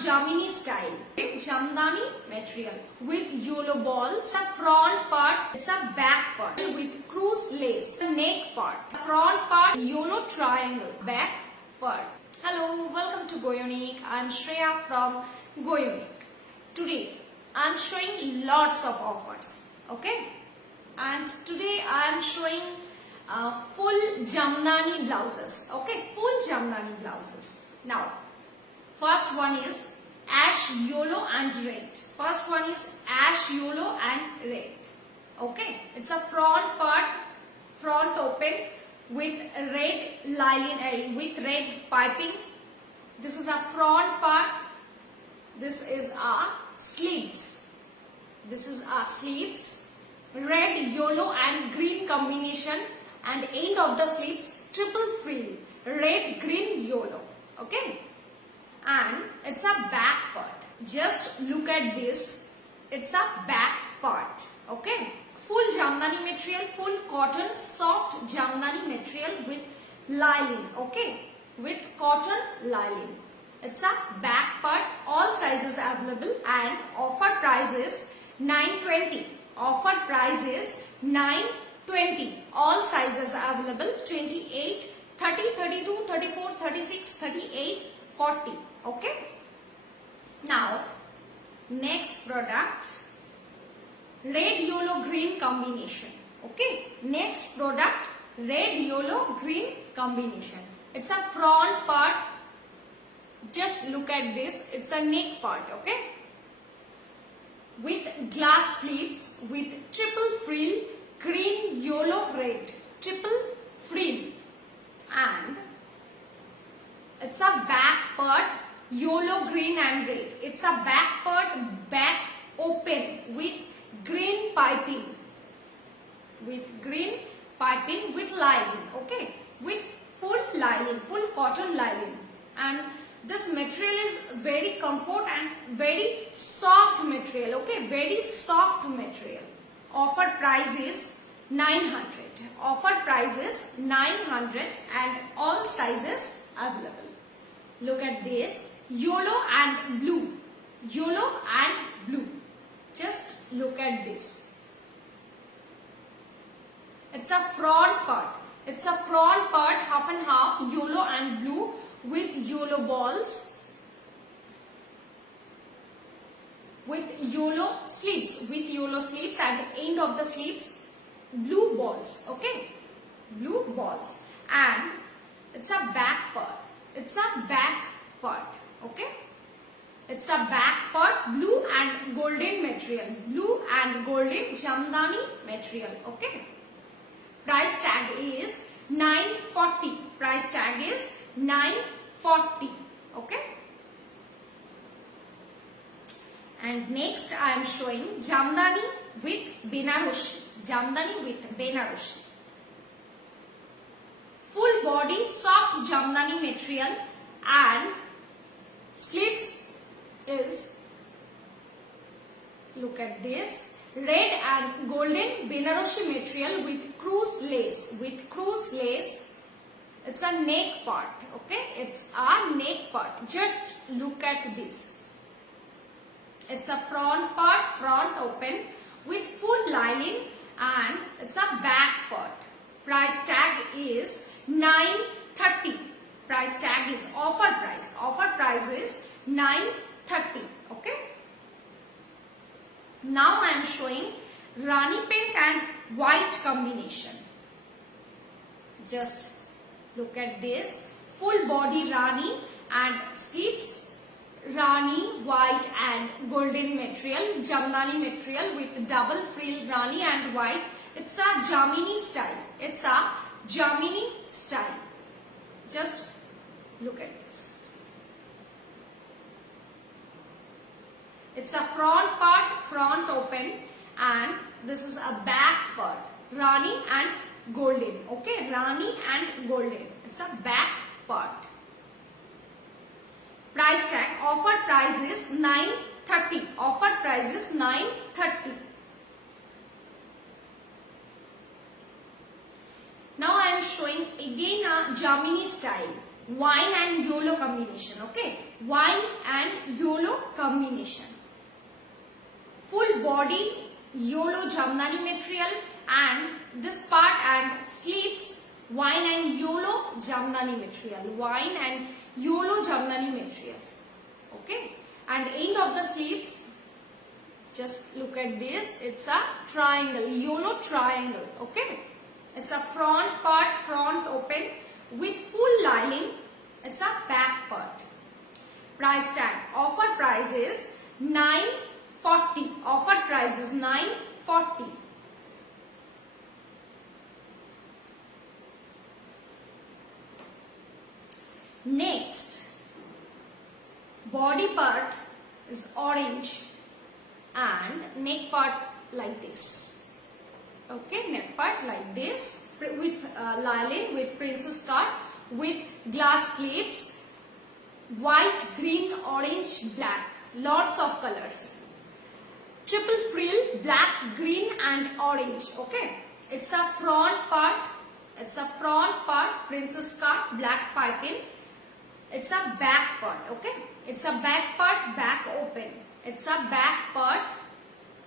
Jamini style. Jamdani material with yellow balls. The front part, it's a back part with cruise lace. The neck part, front part, yellow triangle. Back part. Hello, welcome to GoUnique. I am Shreya from GoUnique. Today I am showing lots of offers. Okay, and today I am showing full Jamdani blouses. Okay, full Jamdani blouses. Now, first one is ash yellow and red. First one is ash yellow and red. Okay, it's a front part, front open with red lining, with red piping. This is a front part. This is a sleeves. This is a sleeves. Red, yellow and green combination, and end of the sleeves triple frill. Red, green, yellow. Okay. And it's a back part. Just look at this. It's a back part. Okay. Full Jamdani material, full cotton, soft Jamdani material with lining. Okay. With cotton lining. It's a back part. All sizes available and offer price is 920. Offer price is 920. All sizes available 28, 30, 32, 34, 36, 38, 40. Okay. Now, next product, red, yellow, green combination. Okay. Next product, red, yellow, green combination. It's a front part. Just look at this. It's a neck part. Okay. With glass sleeves with triple frill, green, yellow, red. Triple frill. And it's a back part, yellow, green and red. It's a back part, back open with green piping. With green piping with lining. Okay. With full lining, full cotton lining. And this material is very comfort and very soft material. Okay. Very soft material. Offer price is 900. Offer price is 900 and all sizes available. Look at this. Yellow and blue. Yellow and blue. Just look at this. It's a front part. It's a front part, half and half, yellow and blue with yellow balls. With yellow sleeves. With yellow sleeves and end of the sleeves, blue balls. Okay. Blue balls. And it's a back part. It's a back part. Okay. It's a back part, blue and golden material. Blue and golden Jamdani material. Okay. Price tag is 940. Price tag is 940. Okay. And next I am showing Jamdani with Benaroshi. Jamdani with Benaroshi. Full body soft Jamdani material and sleeves is, look at this, red and golden Benaroshi material with cruise lace. With cruise lace. It's a neck part. Okay. It's a neck part. Just look at this. It's a front part, front open with full lining and it's a back part. Price tag is 930. Price tag is offer price. Offer price is 930. Okay. Now I am showing Rani pink and white combination. Just look at this. Full body Rani and sleeves Rani, white and golden material. Jamdani material with double frill Rani and white. It's a Jamini style. It's a Jamini style. Just look at this. It's a front part, front open, and this is a back part. Rani and golden. Okay, Rani and golden. It's a back part. Price tag, offer price is 930. Offer price is 930. Now I am showing again a Jamini style. Wine and yellow combination. Okay. Wine and yellow combination. Full body yellow jamdani material, and this part and sleeves wine and yellow jamdani material. Wine and yellow jamdani material. Okay, and end of the sleeves, just look at this, it's a triangle, yellow triangle. Okay, it's a front part, front open with full lining. It's a back part. Price tag, offer price is 940. Offer price is 940. Next, body part is orange and neck part like this. Okay, neck part like this with lining, with princess cut, with glass sleeves, white, green, orange, black, lots of colors. Triple frill, black, green and orange. Okay, it's a front part. It's a front part, princess cut, black piping. It's a back part. Okay, it's a back part, back open. It's a back part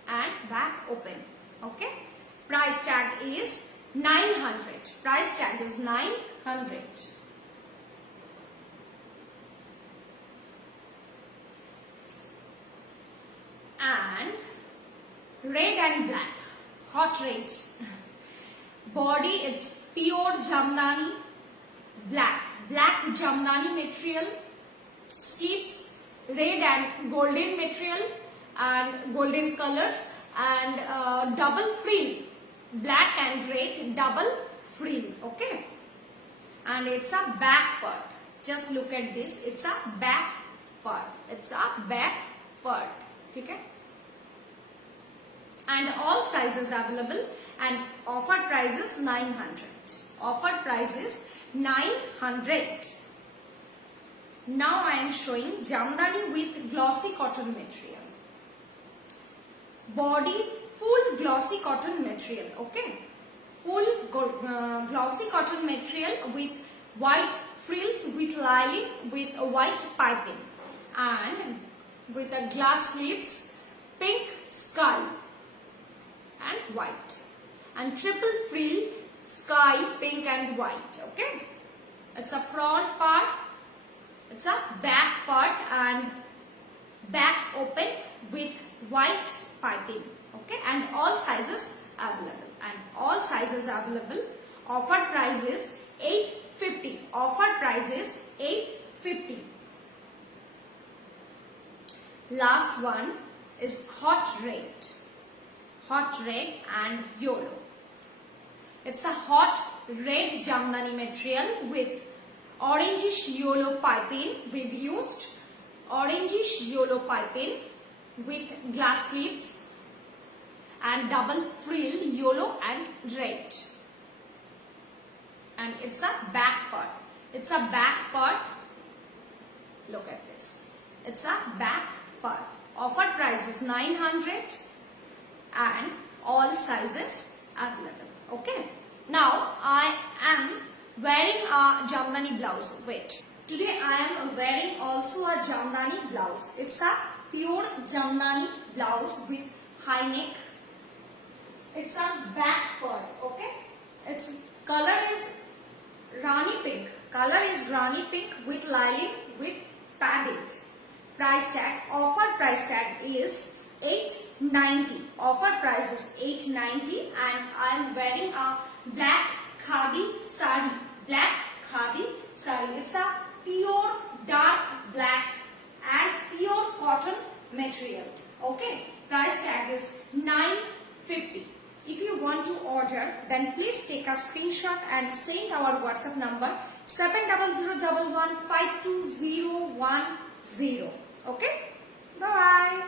and back open. Okay, price tag is 900. Price tag is 900. And red and black, hot red. Body, it's pure jamdani, black jamdani material. Sleeves, red and golden material and golden colors, and double frill, black and red double frill. Okay, and it's a back part. Just look at this, it's a back part. It's a back part. Okay, and all sizes available, and offer price is 900. Offer price is 900. Now I am showing jamdani with glossy cotton material. Body, full glossy cotton material. Okay, full glossy cotton material with white frills, with lining, with a white piping, and with a glass sleeves, pink, sky and white, and triple frill, sky, pink and white. Okay, it's a front part, it's a back part and back open with white piping. Okay, and all sizes available, and all sizes available. Offer price is 850. Offer price is 850. Last one is hot red and yellow. It's a hot red jamdani material with orangish yellow piping. We've used orangish yellow piping with glass sleeves and double frill, yellow and red. And it's a back part. It's a back part. Look at this. It's a back part. Offer price is 900 and all sizes available. Okay. Now I am wearing a jamdani blouse. Wait. Today I am wearing also a jamdani blouse. It's a pure jamdani blouse with high neck. It's a back part. Okay. Its color is Rani pink. Color is Rani pink with lining with padded. Price tag, offer price tag is 890. Offer price is 890 and I am wearing a black khadi sari. Black khadi sari. It's a pure dark black and pure cotton material. Okay. Price tag is 950. If you want to order, then please take a screenshot and send our WhatsApp number 70011 52010. Okay? Bye.